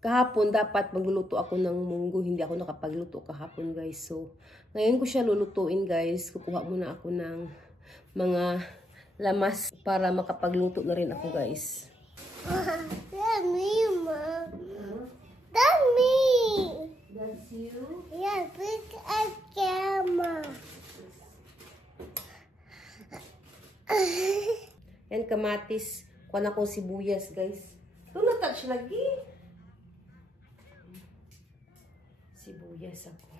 Kahapon dapat magluluto ako ng munggo. Hindi ako nakapagluto kahapon, guys. So, ngayon ko siya lulutuin, guys. Kukuha muna ako ng mga lamas para makapagluto na rin ako, guys. That's me, Mom. That's me. That's you? Yeah, big as camera. Yan, kamatis. Kuha na ko sibuyas, guys. Ito na-touch lagi. Sibuyas ako.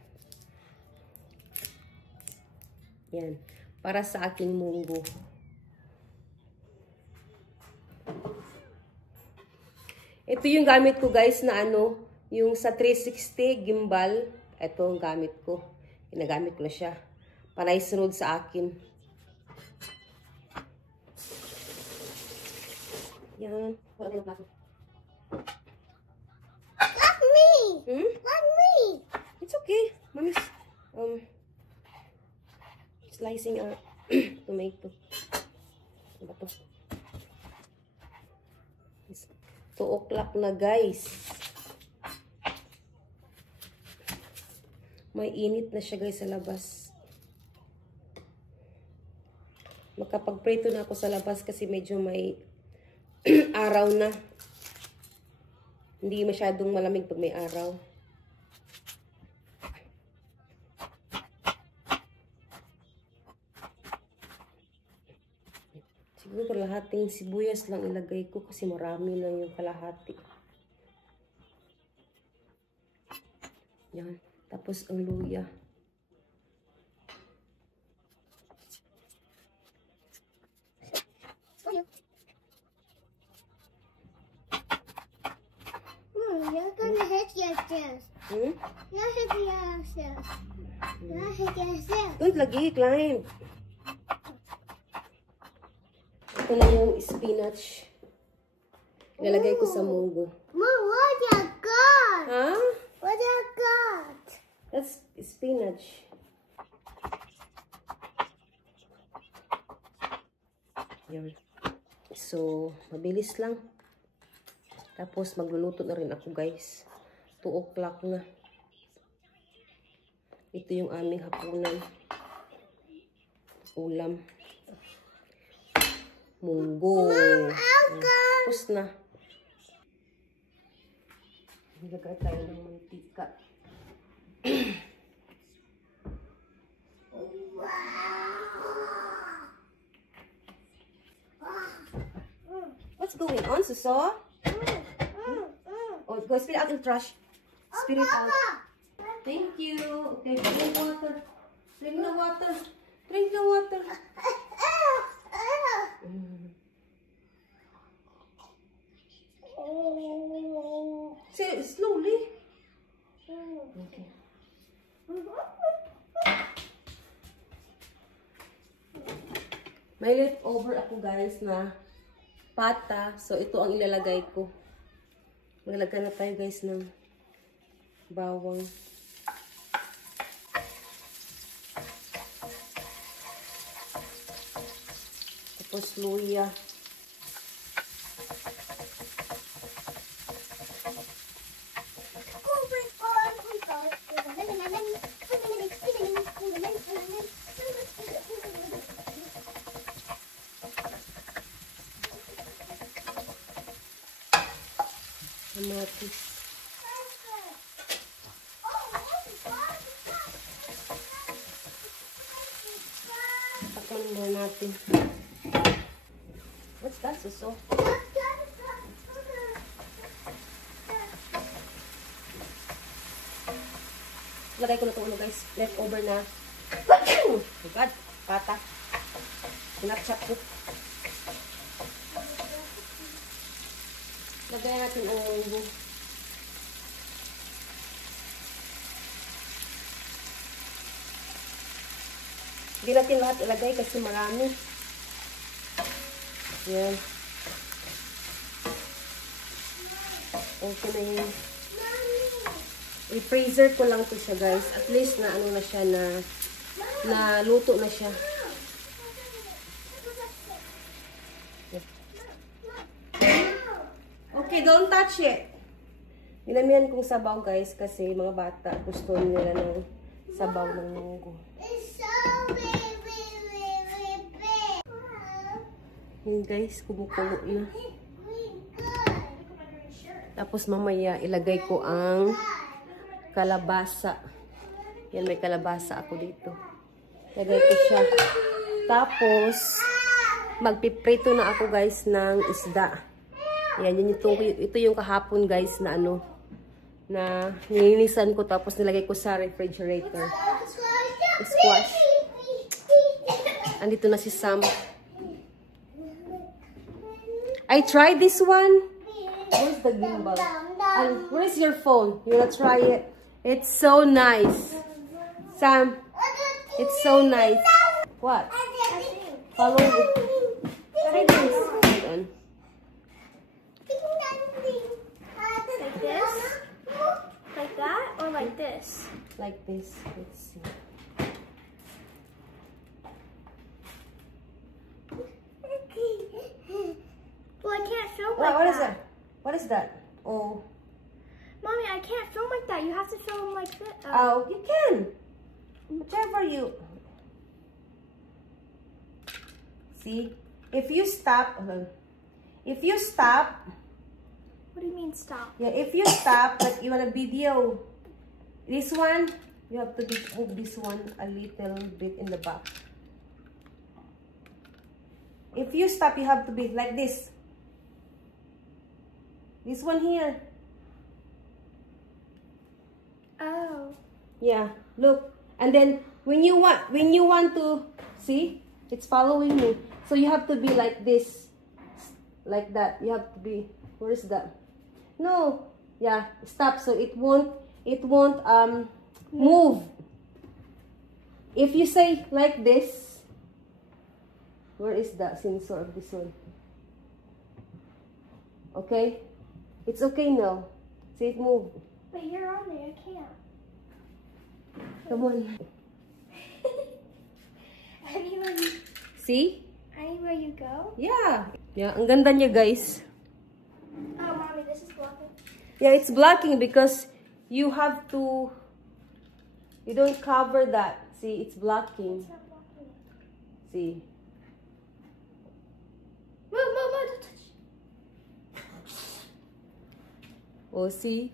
Yan. Para sa aking munggo. Ito yung gamit ko, guys, na yung sa 360 gimbal. Ito ang gamit ko. Ginagamit ko na siya. Panay sunod sa akin. Yan. Wala ng plato. That's me. That's me. It's okay. Mommy's slicing a tomato. Ano ba to? 2 o'clock na, guys. May init na siya, guys, sa labas. Makapagprito na ako sa labas kasi medyo may araw na. Hindi masyadong malamig pag may araw. Siguro kalahating sibuyas lang ilagay ko kasi marami lang yung kalahati. Yan. Tapos ang luya. You're gonna hit your chest. You're hit your chest. You're hit your chest. Don't lagi, climb. Ito na yung spinach. Ilalagay ko sa munggo. Mom, what you got? Ha? What you got? That's spinach. Yan. So, mabilis lang. Tapos, magluluto na rin ako, guys. 2 o'clock na. Ito yung aming hapunan. Ulam. Munggo. Tapos na. Nilagay tayo ng mantika. What's going on, Suso? Oh, go spit out in the trash. Spit it out. Thank you. Okay, drink water. Drink the water. Drink the water. Say it slowly. Okay. May leftover ako, guys, na pata. So, ito ang ilalagay ko. Maglagay na tayo, guys, ng bawang. Tapos luya. Kamatis. Takpan muna natin. What's that, Suso? Lagay ko na itong guys. Leftover na. Oh my God. Pata. Pinatchat ko. Lagay natin ang munggo. Hindi natin lahat ilagay kasi marami. Yan. Okay na yun. I-freezer ko lang to siya, guys. At least na ano na siya, na luto na siya. Okay, don't touch it. Dinamihan kong sabaw guys kasi mga bata gusto nila ng sabaw ng munggo. It's so big, big, big, big, big. Yun guys, kumukulo na. Tapos mamaya ilagay ko ang kalabasa. Yan, may kalabasa ako dito. Ilagay ko siya. Tapos magpiprito na ako guys ng isda. Yan, ito yung kahapon guys na ano, na nilinisan ko tapos nilagay ko sa refrigerator. Squash. Andito na si Sam. I tried this one. Where's the gimbal? And where's your phone? You wanna try it? It's so nice. Sam, it's so nice. What? Follow me. Try this. Hold on. Like this? Like that? Or like this? Like this. Let's see. Well, I can't film What, like what that. is that? What is that? Oh. Mommy, I can't film like that. You have to film like this. Oh, you can. Whichever you. See? If you stop. If you stop. What do you mean stop? Yeah, if you stop, like you want a video. This one, you have to move this one a little bit in the back. If you stop, you have to be like this. This one here. Oh. Yeah, look. And then when you want to see, it's following me. So you have to be like this. Like that. You have to be, where is that? No. Yeah, stop. So it won't move. If you say like this, where is the sensor of this one? Okay? It's okay now. See it move. But you're on there. I can't. Come on. Anywhere you, See? anywhere you go? Yeah. Yeah, ang ganda niya, guys. Oh, Mommy, this is blocking. Yeah, it's blocking because you have to, you don't cover that. See, it's blocking. It's not blocking. See? Move, move, move. Don't touch. Oh, see?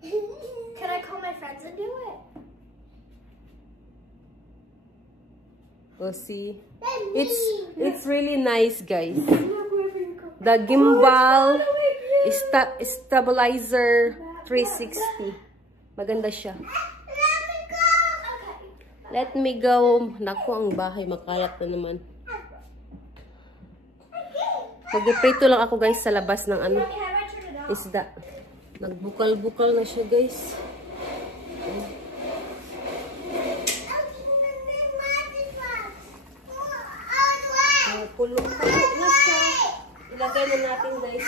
Can I call my friends and do it? Oh, see? It's really nice, guys. Look wherever you go. The gimbal Is stabilizer 360. Maganda siya. Let me go. Naku, ang bahay makalat na naman. Magpiprito lang ako, guys, sa labas ng ano, isda. Nagbukal-bukal na siya, guys. Kulong-kulong na siya. Ilagay na natin, guys,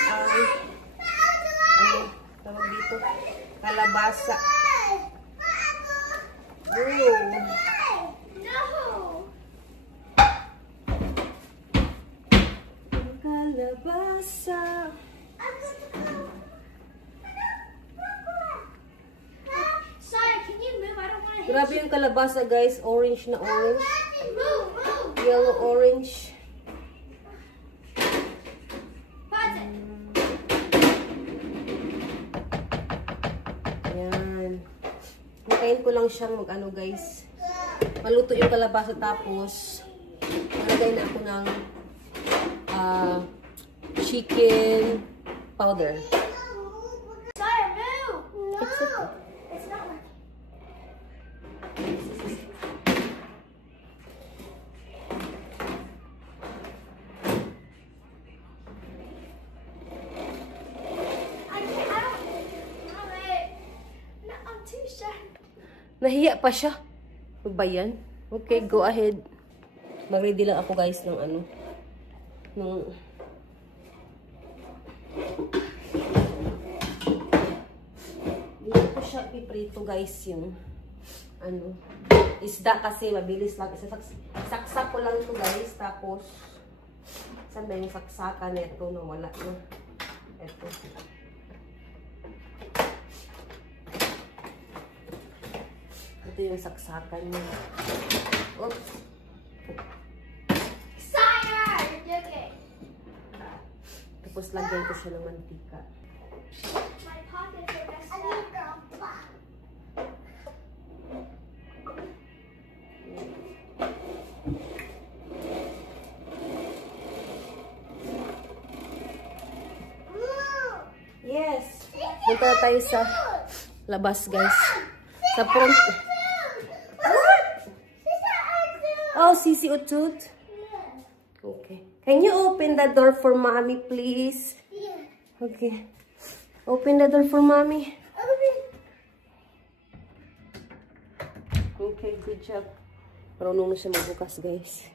ang tawag dito, kalabasa. Boom. No. Kalabasa. Sorry, can you move? I don't want to hit Grabe yung kalabasa, guys. Orange na orange. you. Move, move. Yellow orange. Pause it. Ayan. Hintayin ko lang siyang mag-ano, guys. Maluto yung kalabasa, tapos malagay na ako ng chicken powder. Sorry, move. No. It's okay. It's not working. I'm too shy. Nahiya pa siya. Ano ba yan? Okay, go ahead. Mag-ready lang ako, guys, ng ano. Nung hindi ko siya piprito, guys, yung ano, isda kasi mabilis lang. Saksak ko lang ito, guys. Tapos, saan ba yung saksakan na ito? Nawala na. Ito. yung saksakan niya. Oops. Tapos lagyan ko siya ng mantika. Yes. Punta na tayo sa labas, guys. Sa front. Oh, Sisi Utut. Okay. Can you open the door for mommy, please? Okay. Open the door for mommy. Okay, good job. Marunong na siya magbukas, guys.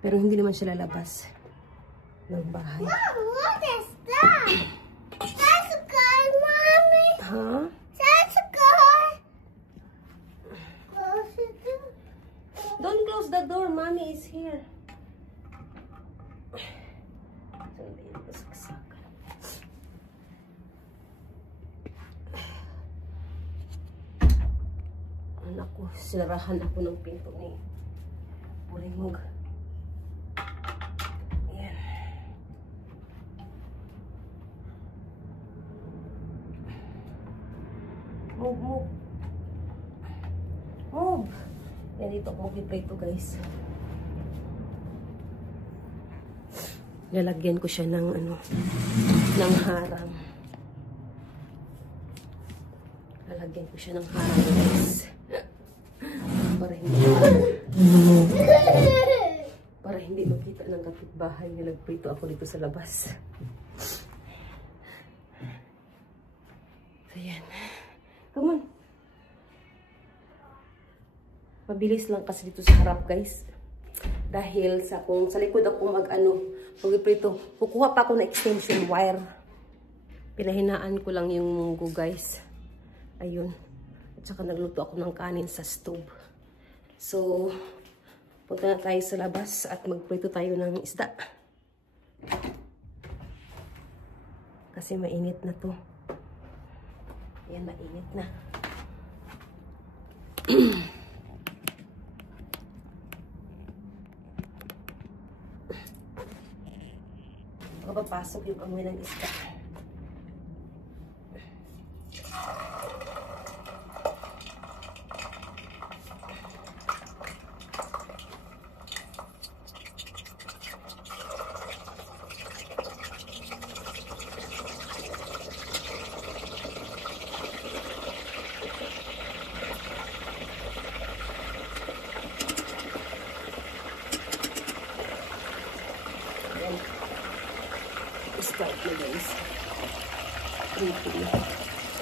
Pero hindi naman siya lalabas ng bahay. Mom, what is that? That's a guy, mommy. Huh? That's a guy. Don't close the door. Mommy is here. Anak ko, sinarahan ako ng pinto ni Purimog. Ayan. Move, move. Move. Yan, dito ako mag-prito, guys. Lalagyan ko siya ng ano, ng harang. Lalagyan ko siya ng harang, guys. Para hindi makita ng kapitbahay na nagprito ako dito sa labas. So, yan. Come on. Mabilis lang kasi dito sa harap, guys. Dahil kung sa likod ako mag-prito, kukuha pa ako ng extension wire. Pinahinaan ko lang yung munggo, guys. Ayun. At saka nagluto ako ng kanin sa stove. So, punta na tayo sa labas at magprito tayo ng isda. Kasi mainit na to. Ayan, mainit na. Papasok yung amoy ng isda. Start na, guys.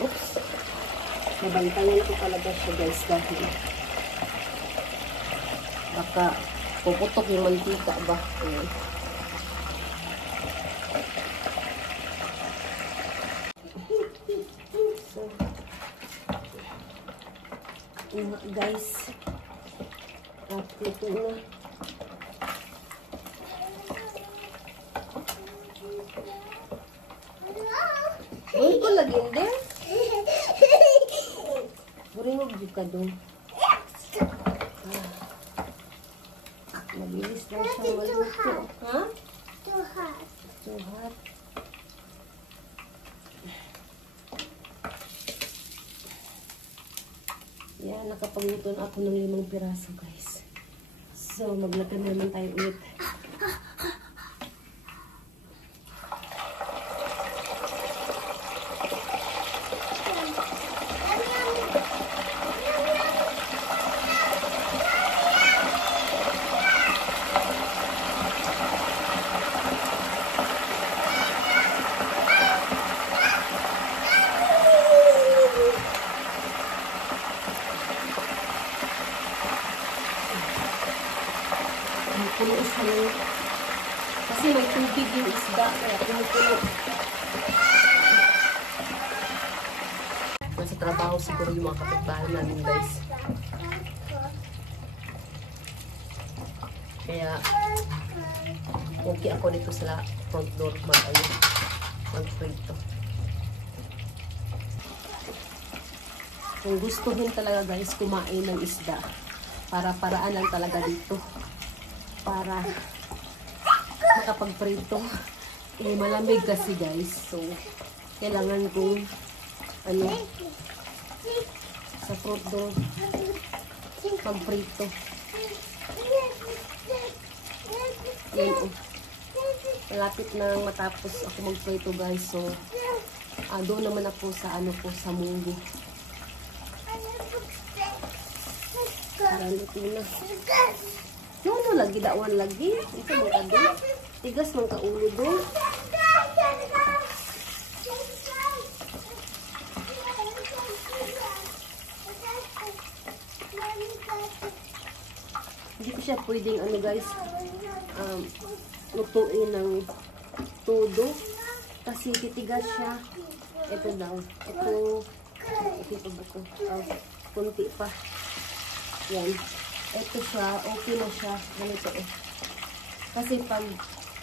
Oops. Nabantayan ko talaga siya, guys, dahil baka puputok yung mantika ba. Ayan. So, guys, at ito na. Uy, ko lagi hindi. Buringog ka doon. Mabilis lang siya maluto. Ha? Too hot. Too hot. Yan, nakapagluto na ako ng 5 piraso, guys. So, maglagay naman tayo ulit. Puno isda. Kasi may tubig yung isda. Kaya puno-puno. Nasa trabaho siguro yung mga kapitbahay namin, guys. Kaya okay ako dito sa front door mag-prito. Kung gustuhin talaga guys kumain ng isda, para-paraan lang talaga dito. Para makapagprito. Eh, malamig kasi guys. So, kailangan kong sa fruit do pagprito. Yan oh. Malapit na matapos ako magprito guys. So, doon naman ako sa sa munggo. Para luto na. No, lagi dawan lagi. Ito mga doon. Tigas mga kaulo doon. Hindi ko siya pwedeng guys lutuin ng todo kasi titigas siya. Ito daw. Ito ba ito? Kunti pa. Yan. Ito siya. Okay na siya. Ganito eh. Kasi pag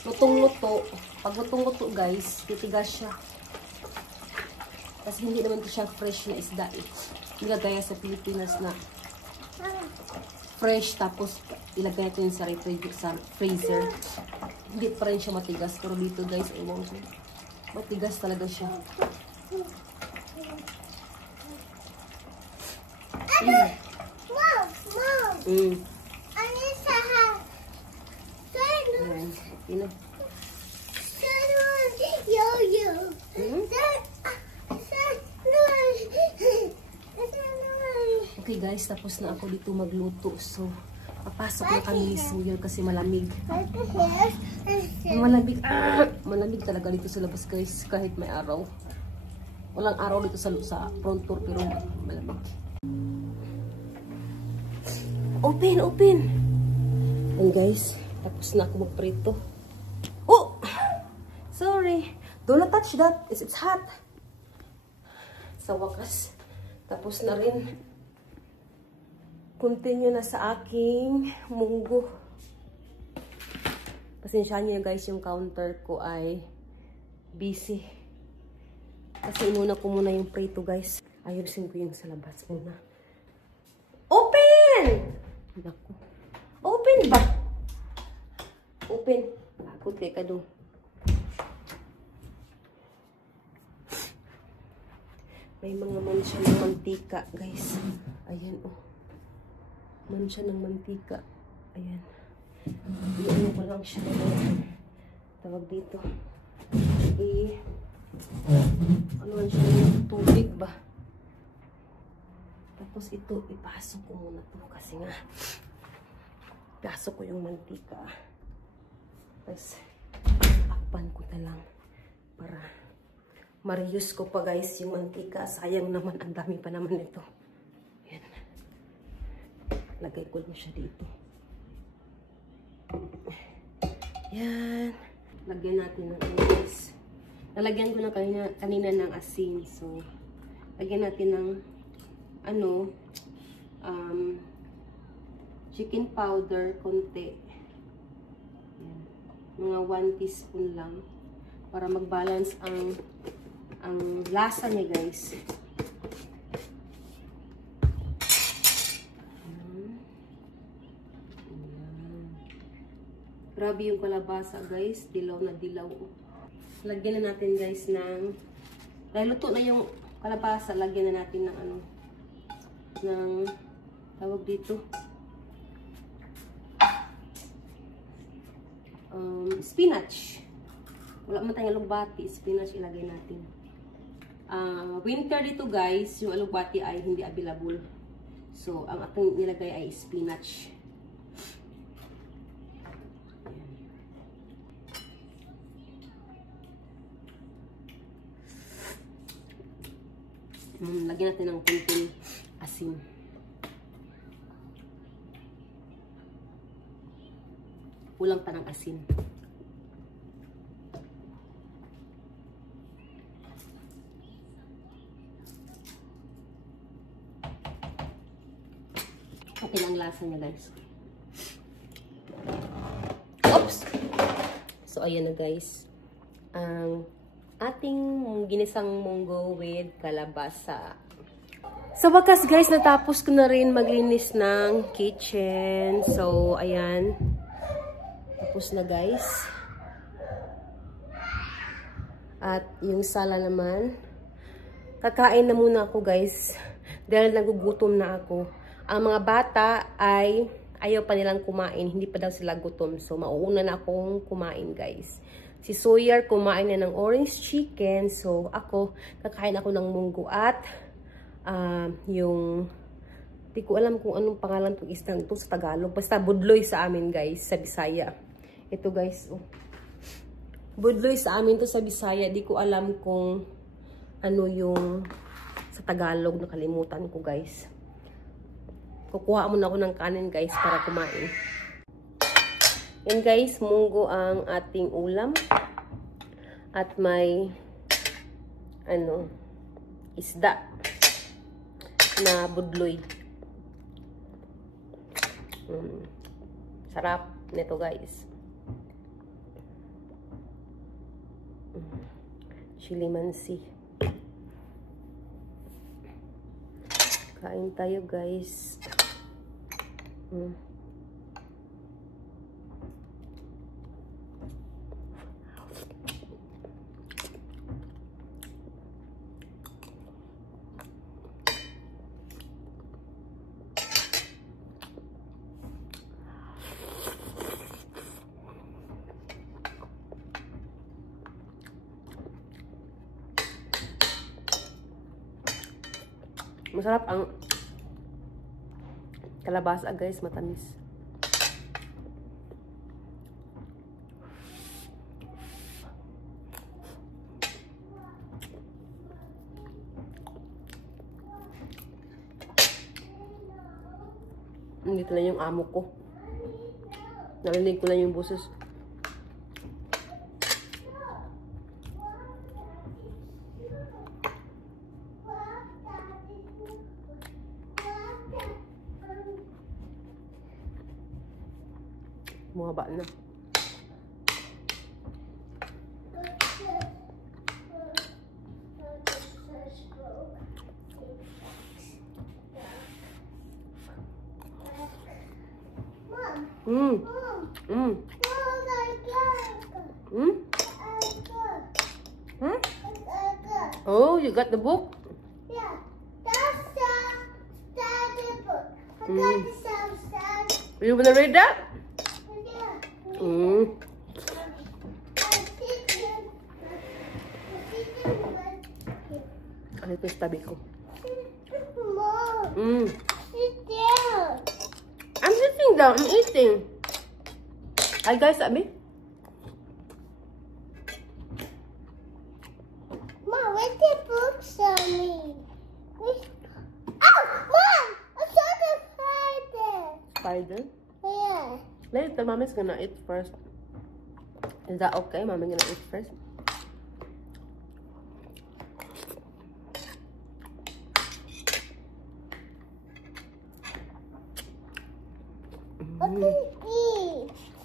lutong-luto guys, titigas siya. Kasi hindi naman ito siya fresh na isda eh. Hindi gaya sa Pilipinas na fresh tapos ilagay natin sa freezer. Hindi pa rin siya matigas. Pero dito guys, ewan ko. Matigas talaga siya. Okay guys, tapos na ako dito magluto. So, papasok na kami ni Sawyer kasi malamig. Malamig talaga dito sa labas guys, kahit may araw. Walang araw dito sa front door pero malamig. Open! And guys, tapos na ako magprito. Oh! Sorry. Do not touch that. It's hot. Sa wakas. Tapos na rin. Continue na sa aking munggo. Pasensyahan niyo guys, yung counter ko ay busy. Kasi inuna ko muna yung prito guys. Ayusin ko yung sa labas muna. Open! Naku. Open ba? Open. Takot kay ka doon. May mga mansya ng mantika guys. Ayan oh. Mansya ng mantika. Ayan. I-ano ko lang siya. Tawag dito. Ano man siya yung tubig ba? Tapos ito, ipasok ko muna to kasi nga pasok ko yung mantika. Tapos akpan ko na lang para ma-reuse ko pa guys yung mantika. Sayang naman, ang dami pa naman ito. Ayan. Lagay ko lang siya dito. Yan. Lagyan natin ng guys. Nalagyan ko na kanina ng asin. So, lagyan natin ng chicken powder konti. Yan. Mga 1 teaspoon lang para mag-balance ang lasa niya guys. Grabe yung kalabasa guys, dilaw na dilaw. Lagyan na natin guys ng, dahil luto na yung kalabasa, lagyan na natin ng ng tawag dito, spinach. Wala man tayong alugbati, spinach ilagay natin. Winter dito guys, yung alugbati ay hindi available. So, ang ating nilagay ay spinach. Lagyan natin ng konting asin. Kulang pa ng asin. Okay ang lasa niya guys. Oops! So ayan na guys. Ang ating ginisang munggo with kalabasa. Sa wakas guys, natapos ko na rin maglinis ng kitchen. So, ayan. Tapos na guys. At yung sala naman. Kakain na muna ako guys. Dahil nagugutom na ako. Ang mga bata ay ayaw pa nilang kumain. Hindi pa daw sila gutom. So, mauuna na akong kumain guys. Si Sawyer kumain na ng orange chicken. So, ako, kakain ako ng munggo at yung, di ko alam kung anong pangalan itong isda ito sa Tagalog. Basta budloy sa amin guys, sa Bisaya. Ito guys, oh. Budloy sa amin to sa Bisaya. Di ko alam kung ano yung sa Tagalog. Nakalimutan ko guys. Kukuha muna ako ng kanin guys para kumain. Yan guys, munggo ang ating ulam. At may isda na budloy. Sarap nito guys. Chili mansi. Kain tayo guys. Masarap ang kalabasa guys, matamis. Dito na yung amo ko. Narinig ko lang yung boses. Bumaba na. Oh, you got the book? Yeah, that's the book. I got the sound. You wanna read that? Ano ito sa tabi ko? Mom, sit down. I'm sitting down. I'm eating. Hi guys, Abi. Mom, where's the books on me? Oh, Mom! I saw the spider. Spider? Yeah. Later, Mommy's gonna eat first. Is that okay? Mommy gonna eat first. I can eat.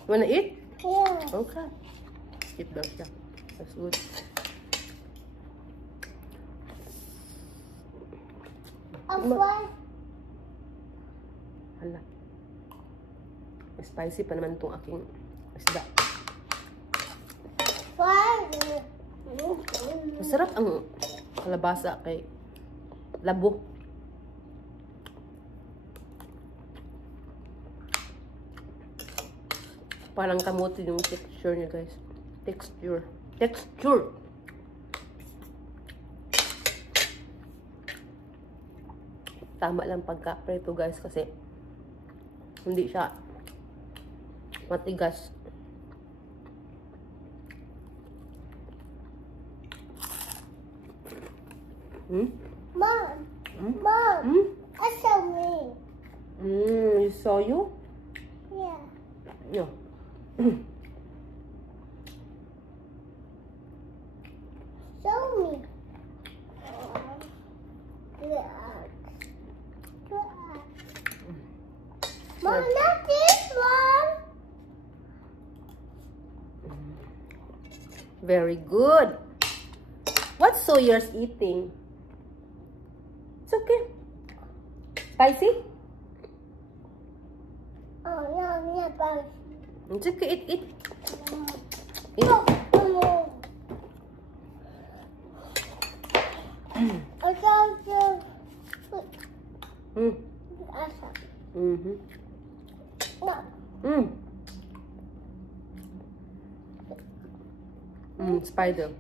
You wanna eat? Yeah. Okay. Eat daw siya. That's good. Hala. Spicy pa naman itong aking isda. Masarap ang kalabasa kay labo. Parang kamote yung texture niya guys. Texture. Tama lang pagka-preto guys kasi hindi siya matigas. Mom, I saw me. You saw you? Yeah. Yeah. Show me. Mom, not this one. Very good. What's Sawyer's eating? It's okay. Spicy? Oh, no, but It's okay. Eat. Eat. no. I got the Mm. awesome. Mm-hmm. No. Spider.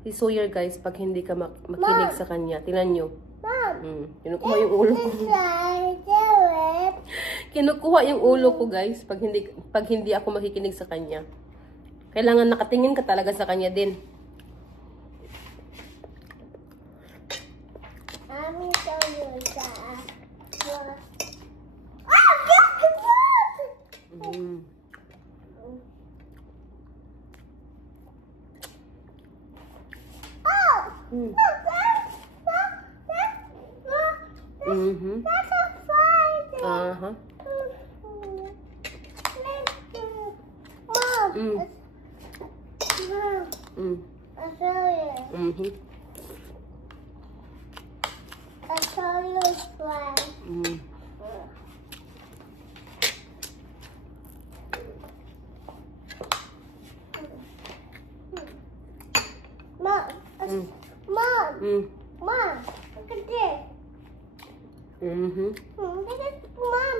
Si Sawyer, guys, pag hindi ka makinig sa kanya, tingnan nyo. Mom. Kinukuha yung ulo ko. Kinukuha yung ulo ko, guys, pag hindi ako makikinig sa kanya. Kailangan nakatingin ka talaga sa kanya din. Let me show you that. Oh, yes, it was! Oh! That's a spider. Uh-huh. Mom. Mm. Mom. I saw you. I saw you fly. Mom. Mom. Mom. Look at this. Look at Mom.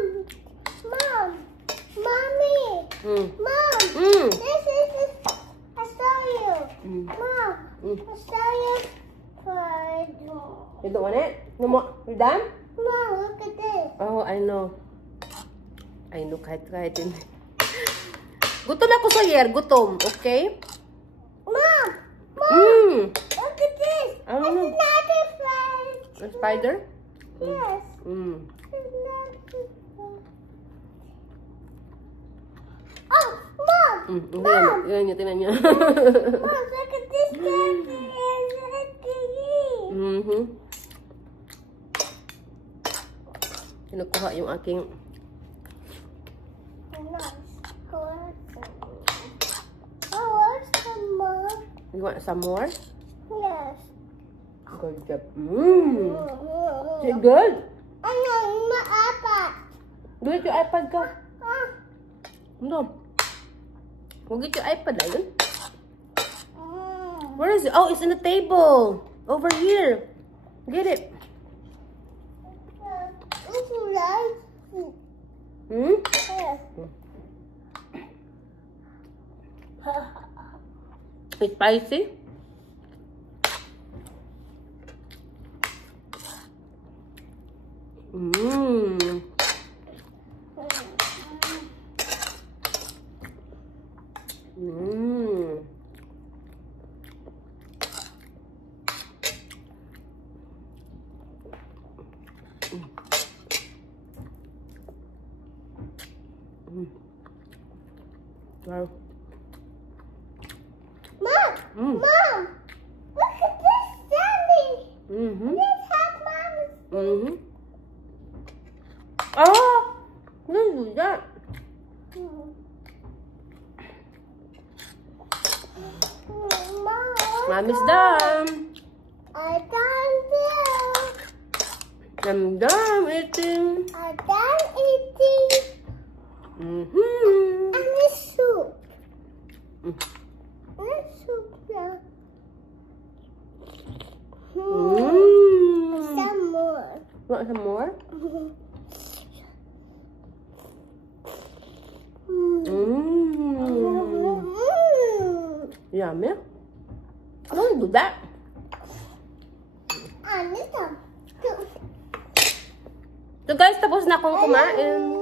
Mom. Mommy. Mom. This is. I saw you. Mom. I saw you. You don't want it? No more? You're done? Mom, look at this. Oh, I know. I know, kahit hindi. Gutom ako, Sawyer. Gutom, okay? Mom! Look at this. I don't know. It's another spider. A spider? Yes. Mm. It's another spider. Oh, Mom! Tingnan nyo. Mom, look at this candy. Kinukuha yung aking... You want some more? Yes. Good job. Is it good? I know, my iPad. Do it your iPad ka. No. We'll get your iPad na yun. Where is it? Oh, it's in the table. Over here. Get it. Yes. It's spicy. Wow. Mom! Mom! Look at this candy! This has Mom's. Oh! Don't do that. Mom! Mommy's done. I done too. I'm done eating. I done eating. And the soup. And soup now. Some more. Want some more? Yummy. Don't do that. I need some. So guys, tapos na akong kumain.